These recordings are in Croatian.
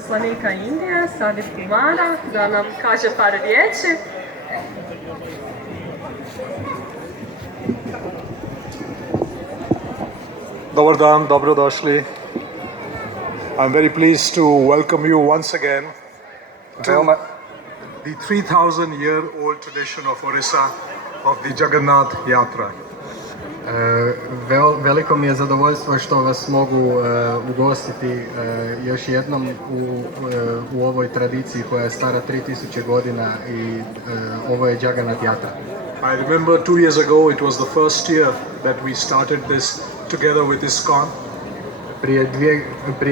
veleposlanika Indije, Sadip Kumara, da nam kaže par riječi. Dobar dan, dobrodošli. I'm very pleased to welcome you once again to the 3,000-year-old tradition of Orissa, of the Jagannath Yatra. Veliko mi je zadovoljstvo što vas mogu ugostiti još jednom u ovoj tradiciji koja je stara 3000 godina i ovo je Jagannath Yatra. I remember 2 years ago it was the first year that we started this together with ISKCON. Prije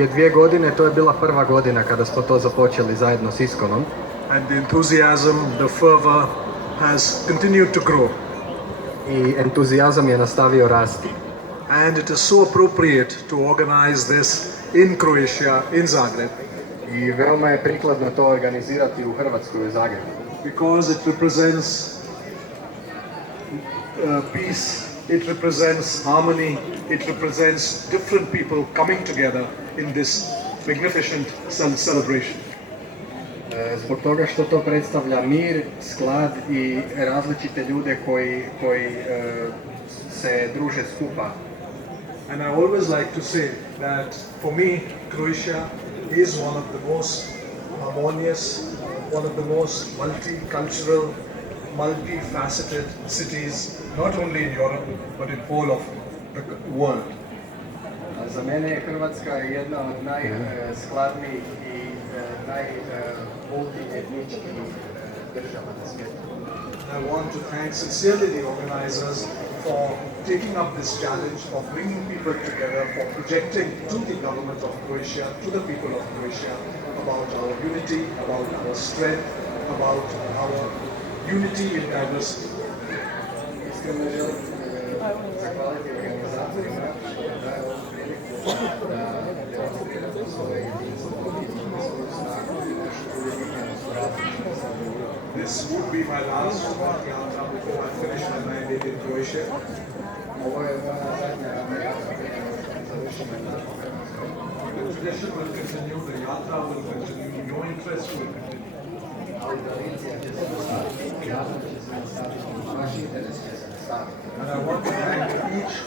2 godine to je bila prva godina kada smo to započeli zajedno s ISKCONom. And the enthusiasm, the fervor has continued to grow. I entuzijazam je nastavio rasti. And it is so appropriate to organize this in Croatia, in Zagreb. I veoma je prikladno to organizirati u Hrvatskoj, u Zagrebu. Because it represents peace, it represents harmony, it represents different people coming together in this magnificent celebration. Zbog toga što to predstavlja mir, sklad i različite ljude koji se druže skupa. And I always like to say that for me, Croatia is one of the most harmonious, one of the most multicultural, multifaceted cities, not only in Europe, but in whole of the world. Za mene je Hrvatska jedna od najskladnijih i najmultietničkih država na svijetu. I want to thank sincerely the organizers for taking up this challenge, for bringing people together, for projecting to the government of Croatia, to the people of Croatia, about our unity, about our strength, about our unity in diversity. Iskreno želim zahvaliti organizatorima što daje ovu priliku da demonstriramo svoje jedinstvo i svoju snagu i našu ujedinjenost u različitosti. This would be my last yatra before I finish my mandate in Croatia. Ovo je moja zadnja yatra prije nego što završim mandat u Hrvatskoj. The tradition will continue, the yatra will continue, your interest will continue. Ali tradicija će se nastaviti, yatra će se nastaviti, vaš interes će se nastaviti. And I want to thank each